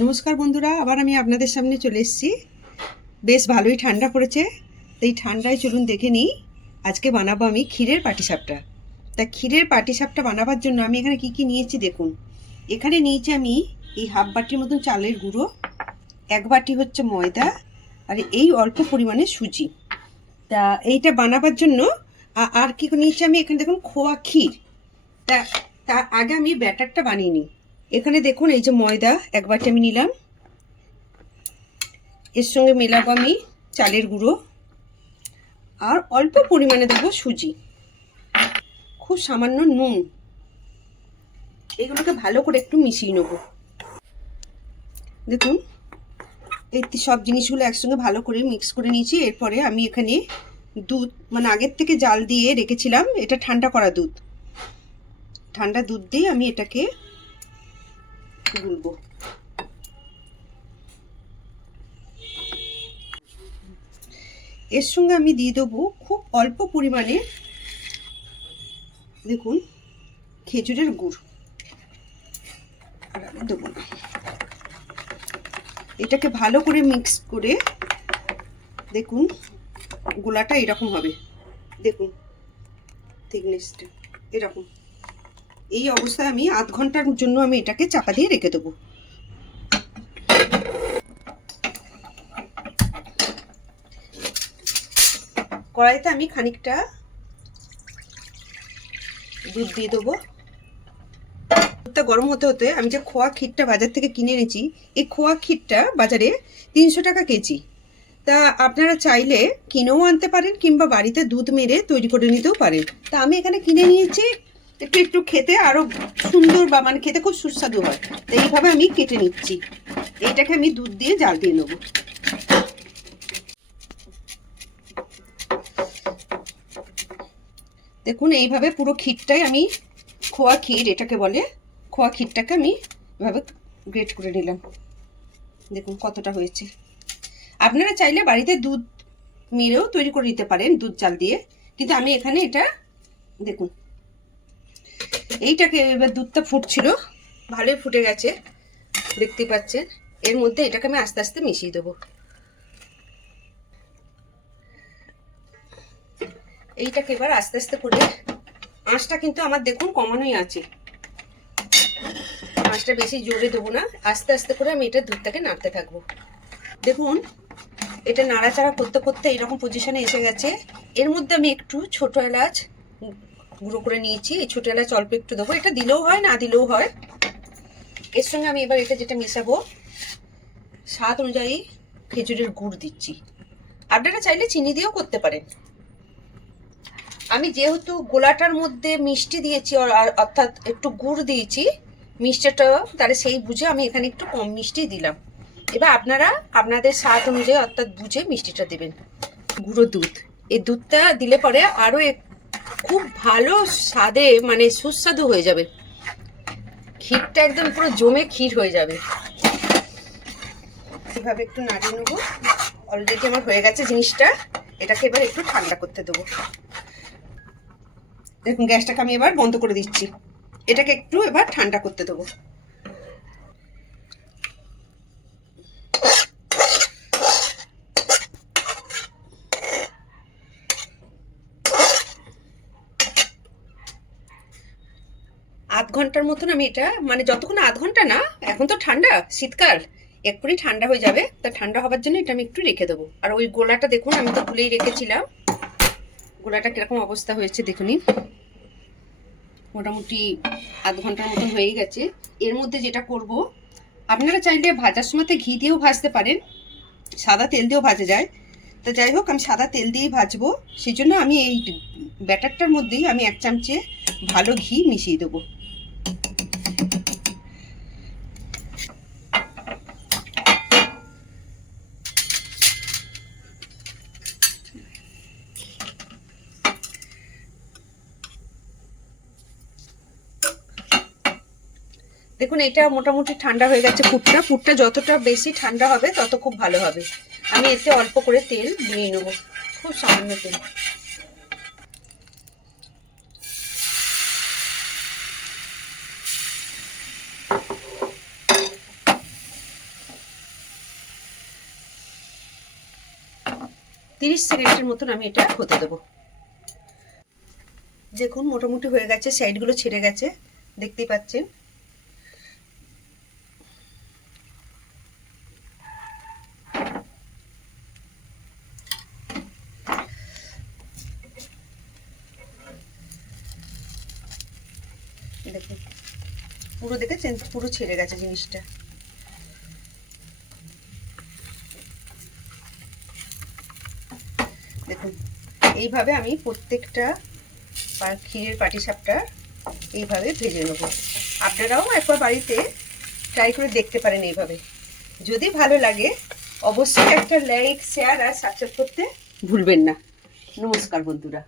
নমস্কার বন্ধুরা, আবার আমি আপনাদের সামনে চলে এসেছি। বেশ ভালোই ঠান্ডা পড়েছে, এই ঠান্ডায় চলুন দেখে নিই আজকে বানাবো আমি ক্ষীরের পাটিসাপটা। তা ক্ষীরের পাটিসাপটা বানাবার জন্য আমি এখানে কি কি নিয়েছি দেখুন। এখানে নিয়েছি আমি এই হাফ বাটির মতন চালের গুঁড়ো, 1 বাটি হচ্ছে ময়দা, আর এই অল্প পরিমাণে সুজি। তা এইটা বানাবার জন্য আর কি নিয়েছি আমি এখানে দেখুন খোয়া ক্ষীর। তা তার আগে আমি ব্যাটারটা বানিয়ে নিই। এখানে দেখুন এই যে ময়দা 1 বাটি আমি নিলাম, এর সঙ্গে মেলাবো আমি চালের গুঁড়ো, আর অল্প পরিমাণে দেবো সুজি, খুব সামান্য নুন। এগুলোকে ভালো করে একটু মিশিয়ে নেব। দেখুন এই সব জিনিসগুলো একসঙ্গে ভালো করে মিক্স করে নিয়েছি। এরপরে আমি এখানে দুধ, মানে আগের থেকে জাল দিয়ে রেখেছিলাম, এটা ঠান্ডা করা দুধ, ঠান্ডা দুধ দিয়ে আমি এটাকে গুলবো। এর সঙ্গে আমি দিয়ে দেবো খুব অল্প পরিমাণে দেখুন খেজুরের গুড়, আর আমি দেবো না। এটাকে ভালো করে মিক্স করে দেখুন গোলাটা এরকম হবে, দেখুন থিকনেসটা এরকম। এই অবস্থায় আমি আধ ঘন্টার জন্য আমি এটাকে চাপা দিয়ে রেখে দেবো। কড়াইতে আমি খানিকটা দুধ দিয়ে দেবো। দুধটা গরম হতে হতে আমি যে খোয়া ক্ষীরটা বাজার থেকে কিনে এনেছি, এই খোয়া ক্ষীরটা বাজারে 300 টাকা কেজি। তা আপনারা চাইলে কিনেও আনতে পারেন, কিংবা বাড়িতে দুধ মেরে তৈরি করে নিতেও পারেন। তা আমি এখানে কিনে নিয়েছি, একটু একটু খেতে আরো সুন্দর, বা মানে খেতে খুব সুস্বাদু হয়। তো এইভাবে আমি কেটে নিচ্ছি। এইটাকে আমি দুধ দিয়ে জাল দিয়ে নেবো। দেখুন এইভাবে পুরো ক্ষীরটাই আমি, খোয়া ক্ষীর এটাকে বলে, খোয়া ক্ষীরটাকে আমি এভাবে গ্রেট করে নিলাম। দেখুন কতটা হয়েছে। আপনারা চাইলে বাড়িতে দুধ মেরেও তৈরি করে নিতে পারেন দুধ জাল দিয়ে, কিন্তু আমি এখানে এটা দেখুন এইটাকে, এবার দুধটা ফুটছিল, ভালোই ফুটে গেছে দেখতে পাচ্ছেন। এর মধ্যে এটাকে আমি আস্তে আস্তে মিশিয়ে দেবো। এইটাকে এবার আস্তে আস্তে করে, আঁচটা কিন্তু আমার দেখুন কমানোই আছে, আঁচটা বেশি জোরে দেবো না, আস্তে আস্তে করে আমি এটা দুধটাকে নাড়তে থাকবো। দেখুন এটা নাড়াচাড়া করতে করতে এরকম পজিশনে এসে গেছে। এর মধ্যে আমি একটু ছোট এলাচ গুঁড়ো করে নিয়েছি, এই ছোট এলাচ অল্প একটু দেবো, এটা দিলেও হয় না দিলেও হয়। এর সঙ্গে আমি এবার এটা যেটা মেশাবো, স্বাদ অনুযায়ী খেজুরের গুড় দিচ্ছি। আপনারা চাইলে চিনি দিয়েও করতে পারেন। আমি যেহেতু গোলাটার মধ্যে মিষ্টি দিয়েছি, অর্থাৎ একটু গুড় দিয়েছি, মিষ্টিটা তাহলে সেই বুঝে আমি এখানে একটু কম মিষ্টি দিলাম। এবার আপনারা আপনাদের স্বাদ অনুযায়ী অর্থাৎ বুঝে মিষ্টিটা দেবেন। গুঁড়ো দুধ, এই দুধটা দিলে পরে আরও খুব ভালো স্বাদে, মানে সুস্বাদু হয়ে যাবে। ক্ষীরটা একদম পুরো জমে ক্ষীর হয়ে যাবে। এইভাবে একটু নাড়িয়ে নেবো। অলরেডি আমার হয়ে গেছে জিনিসটা, এটাকে এবার একটু ঠান্ডা করতে দেবো। দেখুন গ্যাসটাকে আমি এবার বন্ধ করে দিচ্ছি, এটাকে একটু এবার ঠান্ডা করতে দেবো। আধ ঘন্টার মতন আমি এটা, মানে যতক্ষণ, আধ ঘন্টা না, এখন তো ঠান্ডা শীতকাল, এক্ষুনি ঠান্ডা হয়ে যাবে। তা ঠান্ডা হবার জন্য এটা আমি একটু রেখে দেবো। আর ওই গোলাটা দেখুন আমি তো খুলেই রেখেছিলাম, গোলাটা কিরকম অবস্থা হয়েছে দেখুন। মোটামুটি আধ ঘন্টার মতন হয়ে গেছে। এর মধ্যে যেটা করব, আপনারা চাইলে ভাজার সময়তে ঘি দিয়েও ভাজতে পারেন, সাদা তেল দিয়েও ভাজা যায়। তা যাই হোক আমি সাদা তেল দিয়েই ভাজবো, সেই জন্য আমি এই ব্যাটারটার মধ্যেই আমি 1 চামচে ভালো ঘি মিশিয়ে দেবো। দেখুন এটা মোটামুটি ঠান্ডা হয়ে গেছে। পুরটা যতটা বেশি ঠান্ডা হবে তত খুব ভালো হবে। আমি এতে অল্প করে তেল নিয়ে নেবো, খুব সামান্য তেল। 30 সেকেন্ডের মতন আমি এটা হতে দেবো। দেখুন মোটামুটি হয়ে গেছে, সাইডগুলো ছেড়ে গেছে, দেখতেই পাচ্ছেন। দেখুন পুরো দেখেছেন, পুরো ছেড়ে গেছে জিনিসটা। দেখুন এইভাবে আমি প্রত্যেকটা ক্ষীরের পাটিসাপটা এইভাবে ভেজে নেব। আপনারাও একবার বাড়িতে ট্রাই করে দেখতে পারেন এইভাবে। যদি ভালো লাগে অবশ্যই একটা লাইক, শেয়ার আর সাবস্ক্রাইব করতে ভুলবেন না। নমস্কার বন্ধুরা।